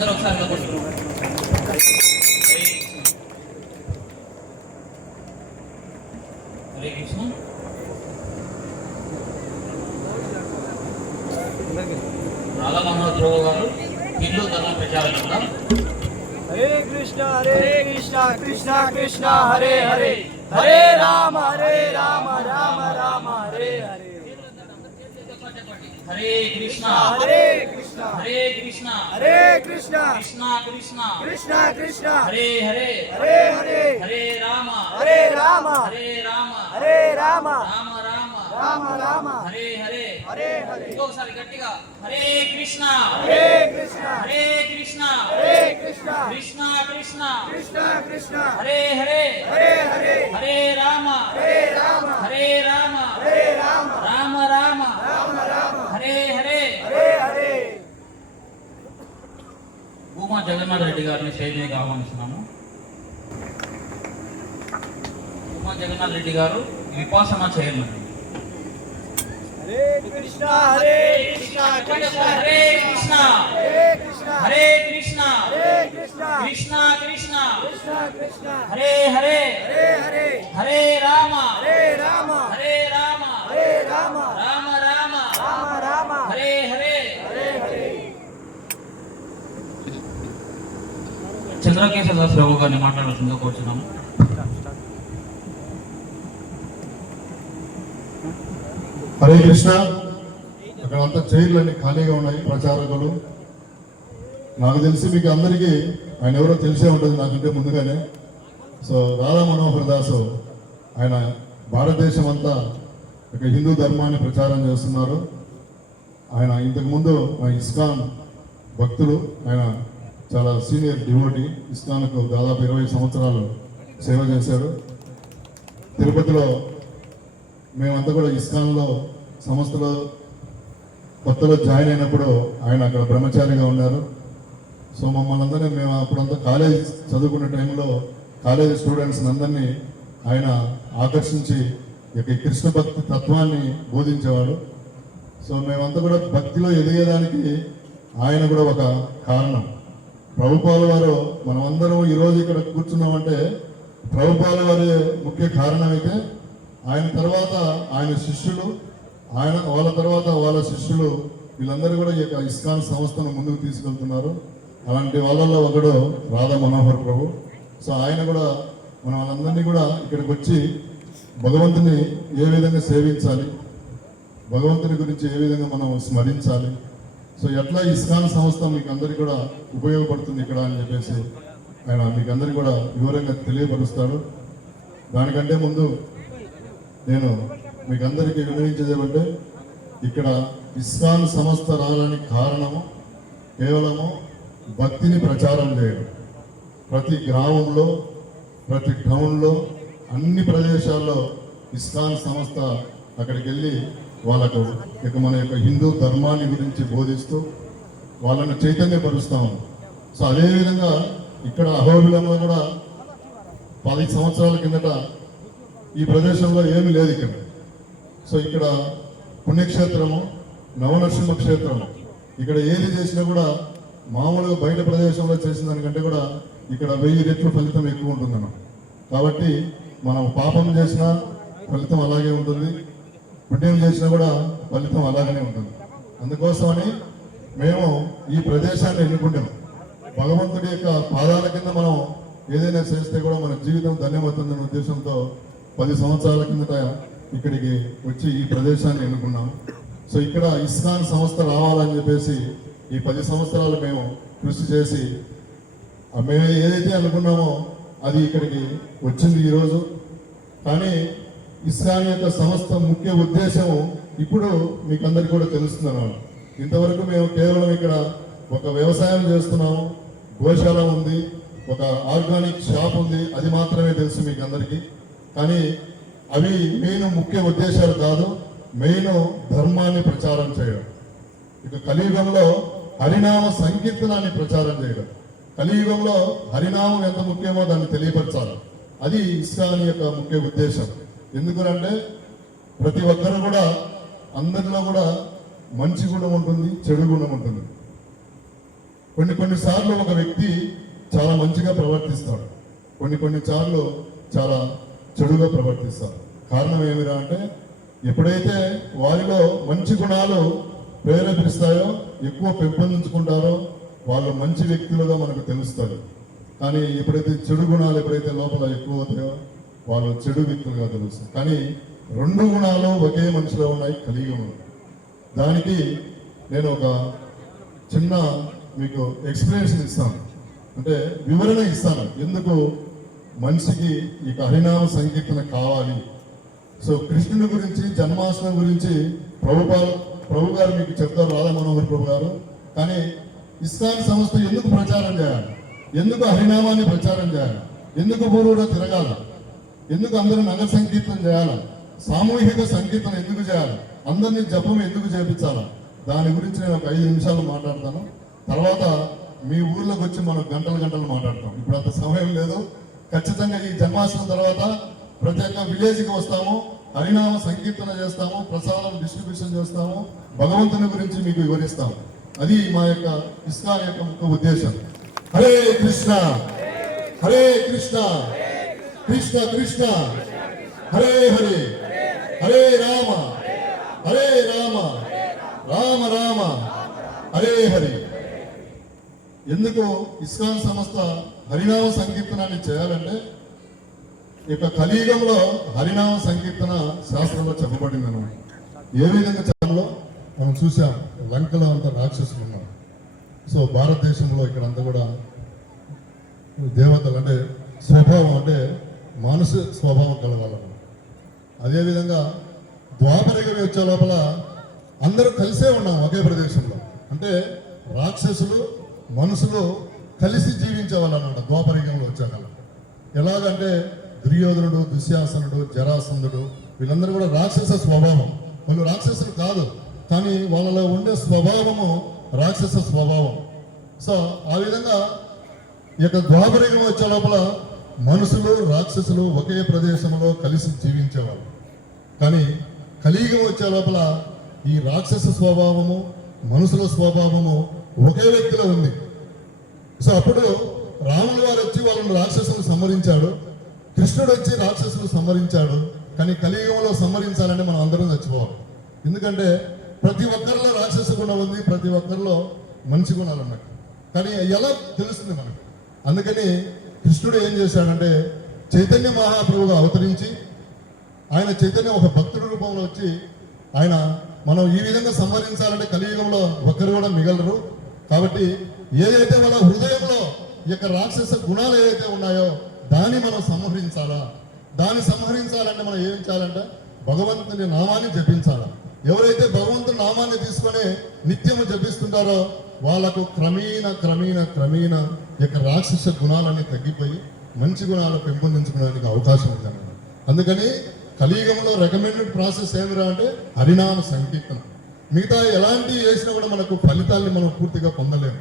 అందరూ ఒకసారి హరే కృష్ణ రాధామోహన్ ధ్రువ గారు ఇల్లు ధర్మ ప్రచారంగా హరే కృష్ణ హరే కృష్ణ కృష్ణ కృష్ణ హరే హరే హరే రామ హరే రామ రామ రామ హరే హరే హరే కృష్ణ హరే కృష్ణ హరే కృష్ణ. హరే కృష్ణ. కృష్ణ కృష్ణ. కృష్ణ కృష్ణ. హరే హరే. హరే హరే. హరే రామ. హరే రామ. హరే రామ. హరే రామ. రామ రామ. రామ రామ. హరే హరే. హరే హరే. ఇంకొకసారి గట్టిగా. హరే కృష్ణ. హరే కృష్ణ. హరే కృష్ణ. హరే కృష్ణ. కృష్ణ కృష్ణ. కృష్ణ కృష్ణ. హరే హరే. హరే హరే. హరే రామ. హరే రామ. హరే రామ. హరే రామ. రామ రామ. రామ రామ. హరే హరే. ఉమా జగన్నాథ్ రెడ్డి గారిని స్టేజ్ ఆహ్వానిస్తున్నాము ఉమా జగన్నాథ్ రెడ్డి గారు విపాసన చైర్మన్ కృష్ణ. కృష్ణ కృష్ణ. కృష్ణ కృష్ణ. హరే హరే చంద్రకేశవ దాస్ రావు గారిని మాట్లాడాల్సిందిగా కోరుతున్నాము హరే కృష్ణ. అక్కడ అంతా చైర్లన్నీ ఖాళీగా ఉన్నాయి ప్రచారకులు. నాకు తెలిసి మీకు అందరికీ ఆయన ఎవరో తెలిసే ఉంటుంది నాకంటే ముందుగానే. సో రాధా మనోహర్ దాసు ఆయన భారతదేశం అంతా ఒక హిందూ ధర్మాన్ని ప్రచారం చేస్తున్నారు. ఆయన ఇంతకుముందు మా ఇస్కాన్ భక్తులు ఆయన చాలా సీనియర్ డివోటీ ఇస్కాన్కు దాదాపు ఇరవై సంవత్సరాలు సేవ చేశారు. తిరుపతిలో మేమంతా కూడా ఇస్కాన్లో సంస్థలో కొత్తలో జాయిన్ అయినప్పుడు ఆయన అక్కడ బ్రహ్మచారిగా ఉన్నారు. సో మమ్మల్ని అందరినీ మేము అప్పుడంతా కాలేజ్ చదువుకునే టైంలో కాలేజ్ స్టూడెంట్స్ అందరినీ ఆయన ఆకర్షించి ఈ యొక్క కృష్ణ భక్తి తత్వాన్ని బోధించేవాడు. సో మేమంతా కూడా భక్తిలో ఎదిగేదానికి ఆయన కూడా ఒక కారణం. ప్రభుపాల వారు మనమందరం ఈరోజు ఇక్కడ కూర్చున్నామంటే ప్రభుపాల వారి ముఖ్య కారణమైతే ఆయన తర్వాత ఆయన శిష్యులు ఆయన వాళ్ళ తర్వాత వాళ్ళ శిష్యులు వీళ్ళందరూ కూడా ఈ యొక్క ఇస్కాన్ సంస్థను ముందుకు తీసుకెళ్తున్నారు. అలాంటి వాళ్ళల్లో ఒకడు రాధా మనోహర్ ప్రభు. సో ఆయన కూడా మన వాళ్ళందరినీ కూడా ఇక్కడికి వచ్చి భగవంతుని ఏ విధంగా సేవించాలి భగవంతుని గురించి ఏ విధంగా మనం స్మరించాలి సో ఎట్లా ఇస్కాన్ సంస్థ మీకు అందరికీ కూడా ఉపయోగపడుతుంది ఇక్కడ అని చెప్పేసి ఆయన మీకు అందరికీ కూడా వివరంగా తెలియపరుస్తాడు. దానికంటే ముందు నేను మీకు అందరికీ వినియోగించేది ఏమంటే ఇక్కడ ఇస్కాన్ సంస్థ రావడానికి కారణము కేవలము భక్తిని ప్రచారం చేయడం. ప్రతి గ్రామంలో ప్రతి టౌన్లో అన్ని ప్రదేశాల్లో ఇస్కాన్ సంస్థ అక్కడికి వెళ్ళి వాళ్ళకు ఇక మన యొక్క హిందూ ధర్మాన్ని గురించి బోధిస్తూ వాళ్ళను చైతన్యపరుస్తాము సో అదేవిధంగా ఇక్కడ అహోబిలంలో కూడా పది సంవత్సరాల కిందట ఈ ప్రదేశంలో ఏమీ లేదు ఇక్కడ. సో ఇక్కడ పుణ్యక్షేత్రము నవనరసింహ క్షేత్రము. ఇక్కడ ఏది చేసినా కూడా మామూలుగా బయట ప్రదేశంలో చేసిన దానికంటే కూడా ఇక్కడ వెయ్యి రెట్లు ఫలితం ఎక్కువ ఉంటుందన్న కాబట్టి మనం పాపం చేసినా ఫలితం అలాగే ఉంటుంది. పుణ్యం చేసినా కూడా ఫలితం అలాగనే ఉంటుంది. అందుకోసమని మేము ఈ ప్రదేశాన్ని ఎన్నుకుంటాం. భగవంతుడి యొక్క పాదాల కింద మనం ఏదైనా చేస్తే కూడా మన జీవితం ధన్యమవుతుందనే ఉద్దేశంతో పది సంవత్సరాల కిందట ఇక్కడికి వచ్చి ఈ ప్రదేశాన్ని ఎన్నుకున్నాం. సో ఇక్కడ ఇస్కాన్ సంస్థ రావాలని చెప్పేసి ఈ పది సంవత్సరాలు మేము కృషి చేసి మేము ఏదైతే అనుకున్నామో అది ఇక్కడికి వచ్చింది ఈరోజు. కానీ ఇస్కాన్ యొక్క సంస్థ ముఖ్య ఉద్దేశం ఇప్పుడు మీకు అందరికీ కూడా తెలుస్తున్నాను ఇంతవరకు మేము కేవలం ఇక్కడ ఒక వ్యవసాయం చేస్తున్నాము. గోశాల ఉంది ఒక ఆర్గానిక్ షాప్ ఉంది అది మాత్రమే తెలుసు మీకు అందరికీ కానీ అవి మెయిన్ ముఖ్య ఉద్దేశాలు కాదు మెయిన్ ధర్మాన్ని ప్రచారం చేయడం. ఇక కలియుగంలో హరినామ సంకీర్తనాన్ని ప్రచారం చేయడం. కలియుగంలో హరినామం ఎంత ముఖ్యమో దాన్ని తెలియపరచాలి. అది ఇస్లాం యొక్క ముఖ్య ఉద్దేశం. ఎందుకనంటే ప్రతి ఒక్కరు కూడా అందరిలో కూడా మంచి గుణం ఉంటుంది చెడు గుణం ఉంటుంది. కొన్ని కొన్ని సార్లు ఒక వ్యక్తి చాలా మంచిగా ప్రవర్తిస్తాడు. కొన్ని కొన్ని సార్లు చాలా చెడుగా ప్రవర్తిస్తాడు కారణం ఏమిరా అంటే ఎప్పుడైతే వారిలో మంచి గుణాలు ప్రేరేపిస్తాయో ఎక్కువ పెంపొందించుకుంటారో వాళ్ళు మంచి వ్యక్తులుగా మనకు తెలుస్తారు కానీ ఎప్పుడైతే చెడు గుణాలు ఎప్పుడైతే లోపల ఎక్కువ అవుతాయో వాళ్ళు చెడు వ్యక్తులుగా తెలుస్తారు కానీ రెండు గుణాలు ఒకే మనిషిలో ఉన్నాయి కలిగి దానికి నేను ఒక చిన్న మీకు ఎక్స్ప్లెనేషన్ ఇస్తాను. అంటే వివరణ ఇస్తాను. ఎందుకు మనిషికి ఈ హరినామ సంకీర్తన కావాలి? సో కృష్ణుని గురించి జన్మాష్టమి గురించి ప్రభుపాల్ ప్రభు గారు మీకు చెప్తారు రాధా మనోహర్ ప్రభు గారు. కానీ ఇస్కాన్ సంస్థ ఎందుకు ప్రచారం చేయాలి? ఎందుకు హరినామాన్ని ప్రచారం చేయాలి? ఎందుకు ఊరూరా తిరగాల? ఎందుకు అందరూ నగర సంకీర్తన చేయాలి? సామూహిక సంకీర్తన ఎందుకు చేయాలి? అందరినీ జపం ఎందుకు చేపించాలా? దాని గురించి నేను ఒక ఐదు నిమిషాలు మాట్లాడతాను. తర్వాత మీ ఊర్లోకి వచ్చి మనం గంటలు గంటలు మాట్లాడతాం. ఇప్పుడు అంత సమయం లేదు. ఖచ్చితంగా ఈ జన్మాష్టమి తర్వాత ప్రతి ఒక్క విలేజ్కి వస్తాము. హరినామ సంకీర్తన చేస్తాము ప్రసాదం డిస్ట్రిబ్యూషన్ చేస్తాము. భగవంతుని గురించి మీకు వివరిస్తాము. అది మా యొక్క ఇస్కాన్ యొక్క ముఖ్య ఉద్దేశం. హరే కృష్ణ! హరే కృష్ణ! కృష్ణ కృష్ణ. హరే హరే. హరే రామ. హరే రామ. రామ రామ. హరే హరి. ఎందుకు ఇస్కాన్ సంస్థ హరినామ సంకీర్తనాన్ని చేయాలంటే ఇక కలియుగంలో హరినామ సంకీర్తన శాస్త్రంలో చెప్పబడింది అనమాట ఏ విధంగా చెప్పాలో మనం చూసాం లంకలో అంత రాక్షసులు ఉన్నాం సో భారతదేశంలో ఇక్కడ అంతా కూడా దేవతలు అంటే స్వభావం అంటే మానస స్వభావం కలగాలన్నమాట. అదేవిధంగా ద్వాపరయుగం వచ్చే లోపల అందరూ కలిసే ఉన్నాం ఒకే ప్రదేశంలో. అంటే రాక్షసులు మనుషులు కలిసి జీవించేవాళ్ళు అన్నమాట ద్వాపరయుగంలో వచ్చాక ఎలాగంటే దుర్యోధనుడు దుశ్యాసనుడు జరాసంధుడు వీళ్ళందరూ కూడా రాక్షస స్వభావం. వాళ్ళు రాక్షసులు కాదు కానీ వాళ్ళలో ఉండే స్వభావము రాక్షస స్వభావం. సో ఆ విధంగా ఈ యొక్క ద్వాపరయుగం వచ్చే లోపల మనుషులు రాక్షసులు ఒకే ప్రదేశంలో కలిసి జీవించేవాళ్ళు. కానీ కలియుగం వచ్చే లోపల ఈ రాక్షస స్వభావము మనుషుల స్వభావము ఒకే వ్యక్తిలో ఉంది. సో అప్పుడు రాముల వారు వచ్చి వాళ్ళని రాక్షసులు సంహరించాడు. కృష్ణుడు వచ్చి రాక్షసులు సంహరించాడు. కానీ కలియుగంలో సంహరించాలంటే మనం అందరం చచ్చిపోవాలి. ఎందుకంటే ప్రతి ఒక్కరిలో రాక్షస గుణం ఉంది ప్రతి ఒక్కరిలో మంచి గుణాలు ఉన్నాయి. కానీ ఎలా తెలుస్తుంది మనకు? అందుకని కృష్ణుడు ఏం చేశాడంటే చైతన్య మహాప్రభుగా అవతరించి ఆయన చైతన్య ఒక భక్తుడి రూపంలో వచ్చి ఆయన మనం ఈ విధంగా సంహరించాలంటే కలియుగంలో ఒక్కరు కూడా మిగలరు. కాబట్టి ఏదైతే మన హృదయంలో ఈ యొక్క రాక్షస గుణాలు ఏవైతే ఉన్నాయో దాన్ని మనం సంహరించాలా? దాన్ని సంహరించాలంటే మనం ఏం చేయాలంటే భగవంతుని నామాన్ని జపించాలా? ఎవరైతే భగవంతుని నామాన్ని తీసుకొని నిత్యము జపిస్తుంటారో వాళ్ళకు క్రమేణ క్రమేణ క్రమేణ యొక్క రాక్షస గుణాలన్నీ తగ్గిపోయి మంచి గుణాలు పెంపొందించుకోవడానికి అవకాశం ఉందన్నమాట. అందుకని కలియుగంలో రికమెండెడ్ ప్రాసెస్ ఏమిరా అంటే హరినామ సంకీర్తన. మిగతా ఎలాంటివి చేసినా కూడా మనకు ఫలితాల్ని మనం పూర్తిగా పొందలేము.